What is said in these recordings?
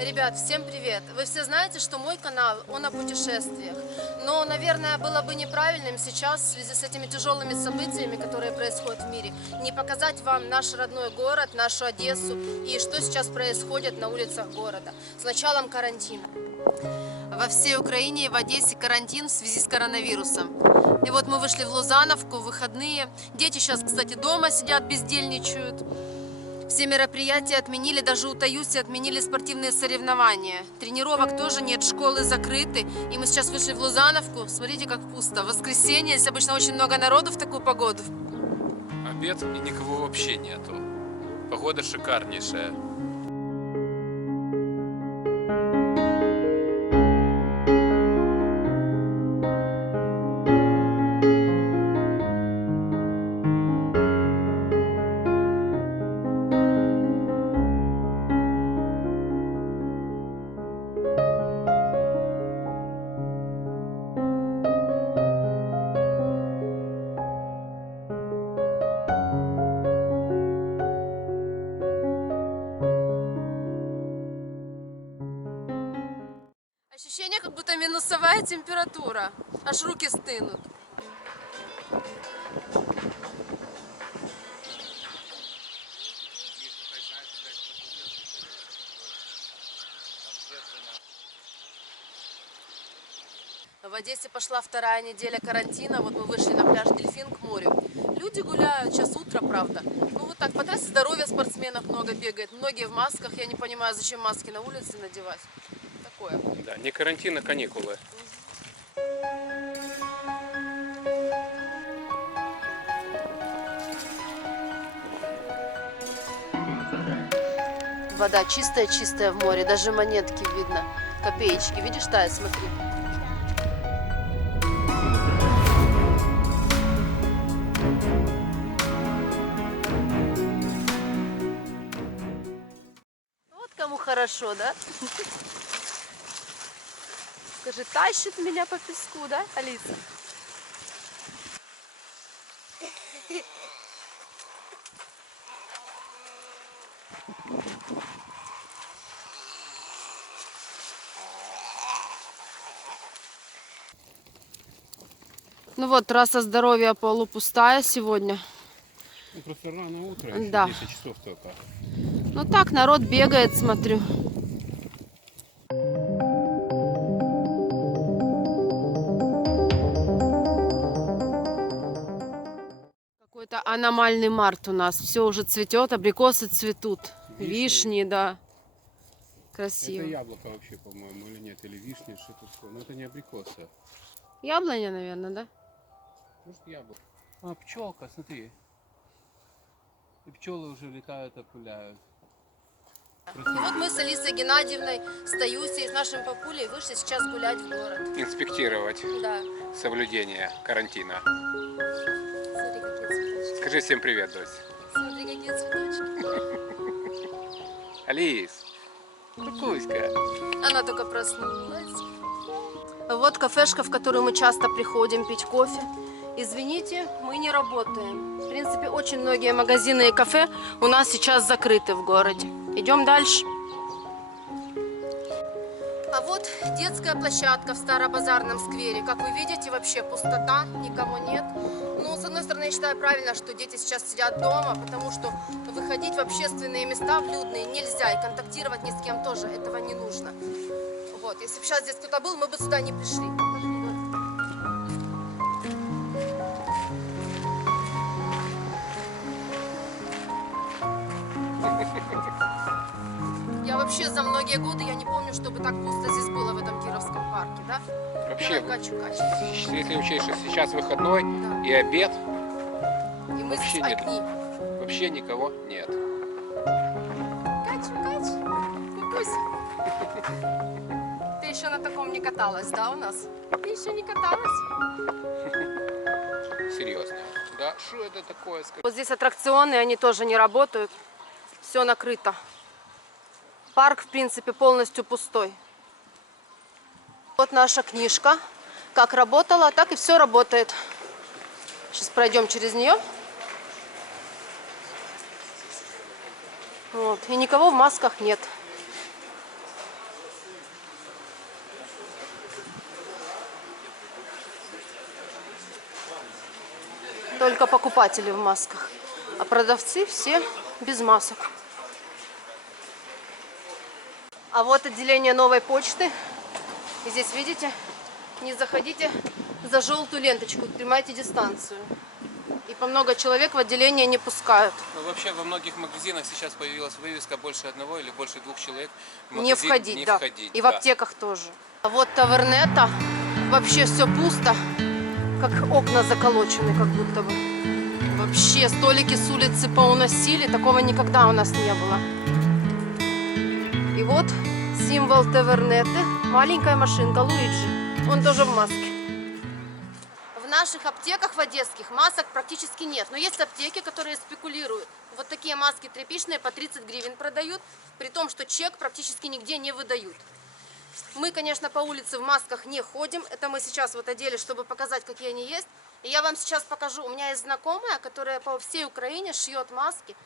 Ребят, всем привет! Вы все знаете, что мой канал, он о путешествиях. Но, наверное, было бы неправильным сейчас, в связи с этими тяжелыми событиями, которые происходят в мире, не показать вам наш родной город, нашу Одессу и что сейчас происходит на улицах города с началом карантина. Во всей Украине и в Одессе карантин в связи с коронавирусом. И вот мы вышли в Лузановку в выходные. Дети сейчас, кстати, дома сидят, бездельничают. Все мероприятия отменили, даже у Таюси отменили спортивные соревнования. Тренировок тоже нет, школы закрыты. И мы сейчас вышли в Лузановку. Смотрите, как пусто. Воскресенье, здесь обычно очень много народу в такую погоду. Обед и никого вообще нету. Погода шикарнейшая. Ощущение, как будто минусовая температура. Аж руки стынут. В Одессе пошла вторая неделя карантина. Вот мы вышли на пляж Дельфин к морю. Люди гуляют, сейчас утро, правда. Ну вот так, по трассе здоровья спортсменов много бегает. Многие в масках. Я не понимаю, зачем маски на улице надевать. Такое. Да, не карантин, а каникулы. Вода чистая-чистая в море. Даже монетки видно. Копеечки. Видишь, тает, смотри. Вот кому хорошо, да? Скажи, тащит меня по песку, да, Алиса? Ну вот, трасса здоровья полупустая сегодня. Ну, просто рано утро, еще Да. 10 часов только. Ну так, народ бегает, смотрю. Какой-то аномальный март у нас. Все уже цветет, абрикосы цветут. Вишни, да. Красиво. Это яблоко вообще, по-моему, или нет, или вишня, что-то такое. Но это не абрикосы. Яблоня, наверное, да? Может, яблоко. А, пчелка, смотри. И пчелы уже летают, опыляют. И вот мы с Алисой Геннадьевной, с Таюсей, с нашим папулей вышли сейчас гулять в город. Инспектировать Да. соблюдение карантина. Смотри, какие цветочки. Скажи всем привет, Дось. Смотри, какие цветочки. Алис, кукуська. Она только проснулась. Вот кафешка, в которую мы часто приходим пить кофе. Извините, мы не работаем. В принципе, очень многие магазины и кафе у нас сейчас закрыты в городе. Идем дальше. А вот детская площадка в Старобазарном сквере. Как вы видите, вообще пустота, никого нет. Но, с одной стороны, я считаю правильно, что дети сейчас сидят дома, потому что выходить в общественные места, в людные, нельзя. И контактировать ни с кем тоже этого не нужно. Вот, если бы сейчас здесь кто-то был, мы бы сюда не пришли. Я вообще за многие годы, я не помню, чтобы так пусто здесь было в этом Кировском парке, да? Вообще, Качу-качу. если учесть, что сейчас выходной Да. и обед, И мы вообще здесь нет. одни. Вообще никого нет. Качу. Кукусь. Ты еще на таком не каталась, да, у нас? Ты еще не каталась? Серьезно. Да, что это такое? Вот здесь аттракционы, они тоже не работают. Все накрыто. Парк, в принципе, полностью пустой. Вот наша книжка. Как работала, так и все работает. Сейчас пройдем через нее. Вот. И никого в масках нет. только покупатели в масках. А продавцы все без масок. А вот отделение новой почты. И здесь, видите, не заходите за желтую ленточку, тримайте дистанцию. И по много человек в отделение не пускают. Ну, вообще во многих магазинах сейчас появилась вывеска больше одного или больше двух человек. В Не магазин входить, не да. входить, И в да. аптеках тоже. А вот тавернета. Вообще все пусто. Как окна заколочены, как будто бы. Вообще столики с улицы поуносили. Такого никогда у нас не было. И вот символ тавернеты. Маленькая машинка Луиджи. Он тоже в маске. В наших аптеках в одесских масок практически нет. Но есть аптеки, которые спекулируют. Вот такие маски тряпичные по 30 гривен продают, при том, что чек практически нигде не выдают. Мы, конечно, по улице в масках не ходим. Это мы сейчас вот одели, чтобы показать, какие они есть. И я вам сейчас покажу. У меня есть знакомая, которая по всей Украине шьет маски.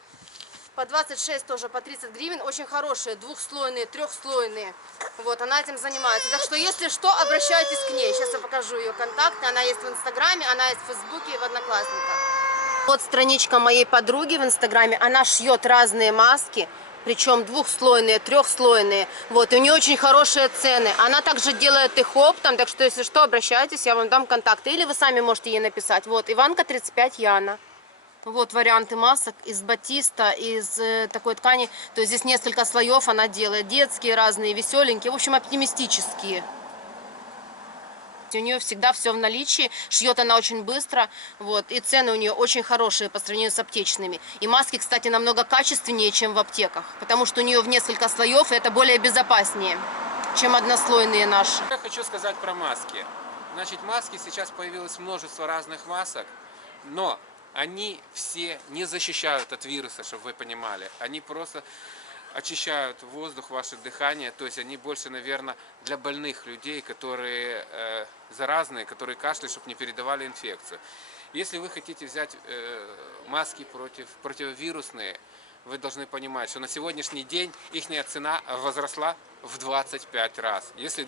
По 26 тоже, по 30 гривен. Очень хорошие, двухслойные, трехслойные. Вот, она этим занимается. Так что, если что, обращайтесь к ней. Сейчас я покажу ее контакты. Она есть в Инстаграме, она есть в Фейсбуке и в Одноклассниках. Вот страничка моей подруги в Инстаграме. Она шьет разные маски. Причем двухслойные, трехслойные. Вот, и у нее очень хорошие цены. Она также делает их оптом, так что, если что, обращайтесь, я вам дам контакты. Или вы сами можете ей написать. Вот, Иванка 35, Яна. Вот варианты масок из батиста, из такой ткани. То есть здесь несколько слоев она делает. Детские разные, веселенькие, в общем, оптимистические. У нее всегда все в наличии, шьет она очень быстро, вот, и цены у нее очень хорошие по сравнению с аптечными. И маски, кстати, намного качественнее, чем в аптеках, потому что у нее в несколько слоев, и это более безопаснее, чем однослойные наши. Я хочу сказать про маски. Значит, маски, сейчас появилось множество разных масок, но они все не защищают от вируса, чтобы вы понимали. Они просто очищают воздух, ваше дыхание, то есть они больше, наверное, для больных людей, которые заразные, которые кашляют, чтобы не передавали инфекцию. Если вы хотите взять маски противовирусные, вы должны понимать, что на сегодняшний день их цена возросла в 25 раз. Если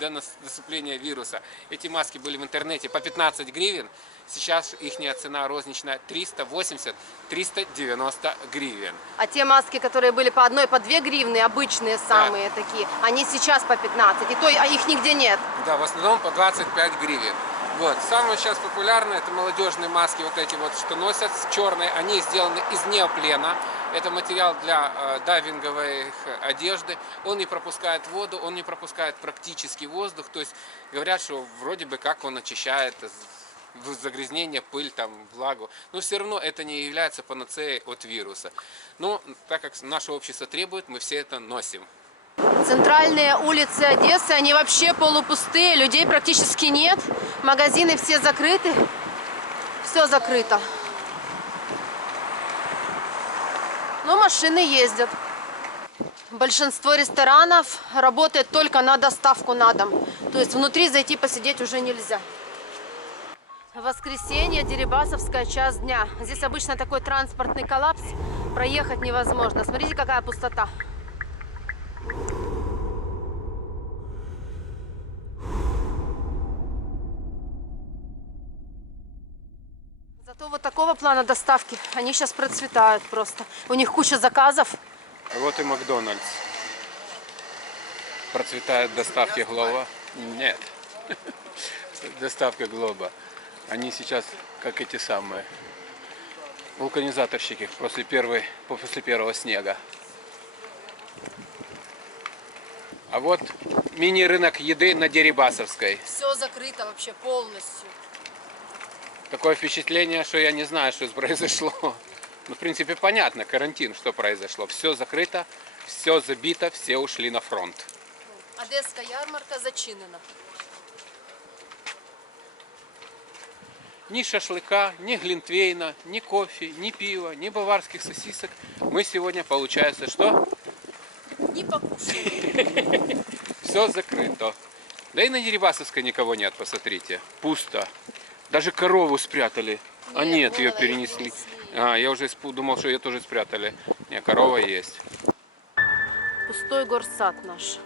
до наступления вируса эти маски были в интернете по 15 гривен, сейчас их цена розничная 380-390 гривен. А те маски, которые были по одной, по 2 гривны, обычные самые такие, они сейчас по 15, и то их нигде нет. Да, в основном по 25 гривен. Вот. Самые сейчас популярные это молодежные маски, вот эти вот, что носят, черные, они сделаны из неоплена. Это материал для дайвинговой одежды. Он не пропускает воду, он не пропускает практически воздух. То есть говорят, что вроде бы как он очищает загрязнение, пыль, там, влагу. Но все равно это не является панацеей от вируса. Но так как наше общество требует, мы все это носим. Центральные улицы Одессы, они вообще полупустые, людей практически нет. Магазины все закрыты, все закрыто. Но машины ездят. Большинство ресторанов работает только на доставку на дом. То есть внутри зайти посидеть уже нельзя. Воскресенье, Дерибасовская, час дня. Здесь обычно такой транспортный коллапс, проехать невозможно. Смотрите, какая пустота. Зато вот такого плана доставки, они сейчас процветают просто. У них куча заказов. Вот и Макдональдс. Процветает доставки Глоба? Нет. Доставка Глоба. Они сейчас как эти самые вулканизаторщики после первого снега. А вот мини-рынок еды на Дерибасовской. Все закрыто вообще полностью. Такое впечатление, что я не знаю, что произошло. Ну, в принципе, понятно, карантин, что произошло. Все закрыто, все забито, все ушли на фронт. Одесская ярмарка зачинена. Ни шашлыка, ни глинтвейна, ни кофе, ни пива, ни баварских сосисок. Мы сегодня, получается, что? Не покушали. Все закрыто. Да и на Дерибасовской никого нет, посмотрите. Пусто. Даже корову спрятали. А нет, ее перенесли. Я уже думал, что ее тоже спрятали. Не, корова есть. Пустой горсад наш.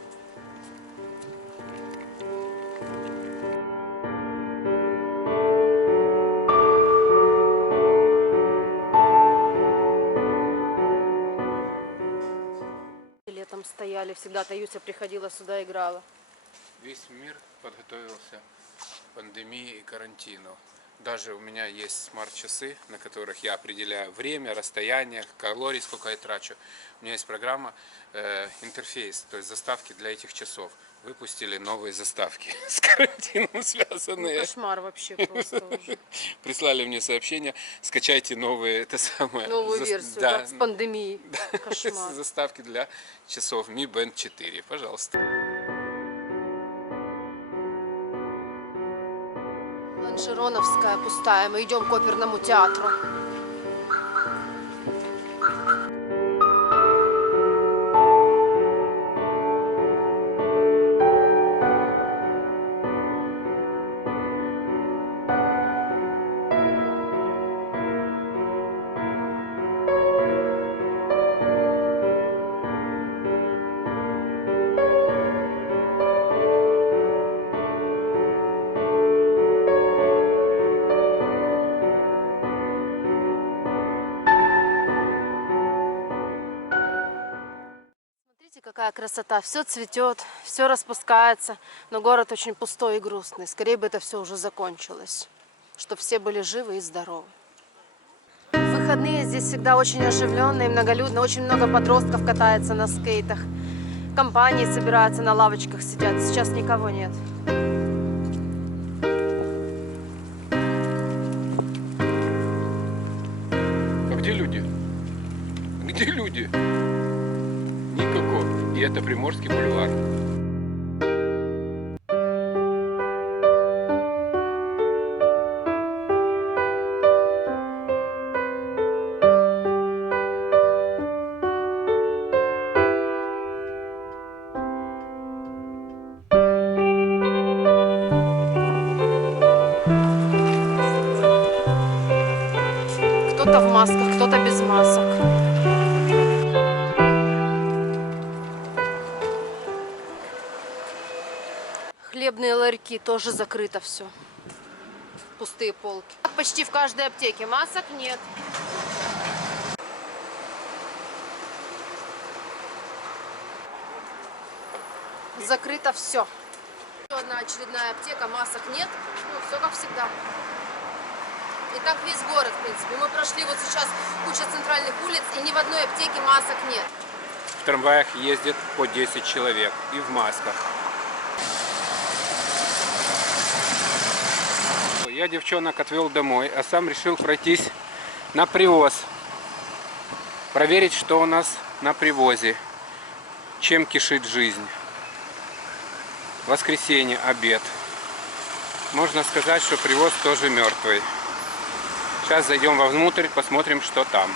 всегда-то Юся приходила сюда, играла. Весь мир подготовился к пандемии и карантину. Даже у меня есть смарт-часы, на которых я определяю время, расстояние, калорий, сколько я трачу. У меня есть программа, интерфейс, то есть заставки для этих часов. Выпустили новые заставки с карантином Ну, связанные. кошмар вообще просто уже. Прислали мне сообщение, скачайте новые, Новую версию, да, с пандемией. Кошмар. заставки для часов Mi Band 4, пожалуйста. Ланжероновская пустая. Мы идем к оперному театру. Смотрите, какая красота. Все цветет, все распускается, но город очень пустой и грустный. Скорее бы это все уже закончилось, чтобы все были живы и здоровы. В выходные здесь всегда очень оживленно и многолюдно. Очень много подростков катается на скейтах. Компании собираются на лавочках, сидят. Сейчас никого нет. А где люди? Где люди? Никакого. И это Приморский бульвар. Кто-то в масках, кто-то без масок. Хлебные ларьки, тоже закрыто все. Пустые полки. Почти в каждой аптеке масок нет. Закрыто все. Еще одна очередная аптека, масок нет. Ну, все как всегда. И так весь город, в принципе. Мы прошли вот сейчас кучу центральных улиц, и ни в одной аптеке масок нет. В трамваях ездит по 10 человек и в масках. Я девчонок отвел домой, а сам решил пройтись на привоз. Проверить, что у нас на привозе. Чем кишит жизнь. Воскресенье, обед. Можно сказать, что привоз тоже мертвый. Сейчас зайдем вовнутрь, посмотрим, что там.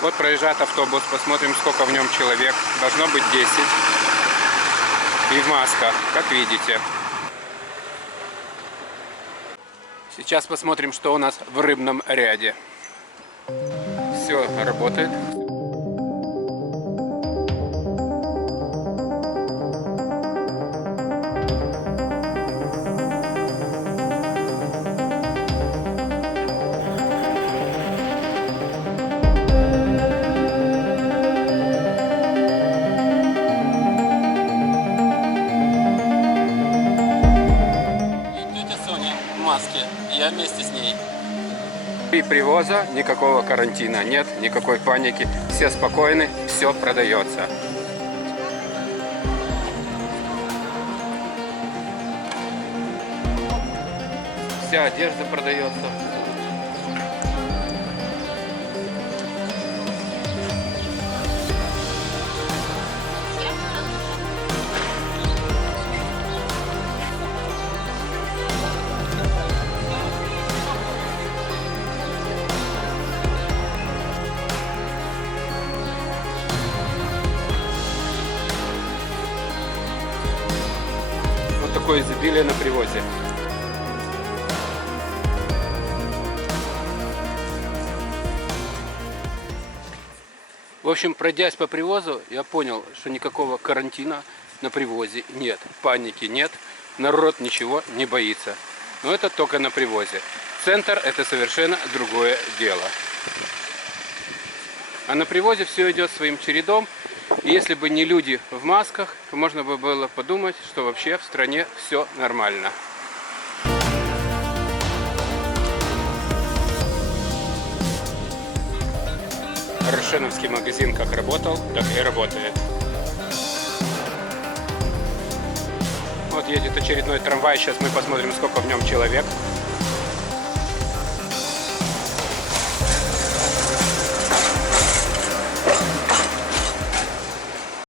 Вот проезжает автобус, посмотрим, сколько в нем человек. Должно быть 10. И в масках, как видите. Сейчас посмотрим, что у нас в рыбном ряде. Все работает. Я вместе с ней. При привоза никакого карантина нет, никакой паники. Все спокойны, все продается. Вся одежда продается. Такое изобилие на привозе. В общем, пройдясь по привозу, я понял, что никакого карантина на привозе нет, паники нет, народ ничего не боится. Но это только на привозе. Центр – это совершенно другое дело. А на привозе все идет своим чередом. И если бы не люди в масках, то можно бы было подумать, что вообще в стране все нормально. Рошеновский магазин как работал, так и работает. Вот едет очередной трамвай, сейчас мы посмотрим, сколько в нем человек.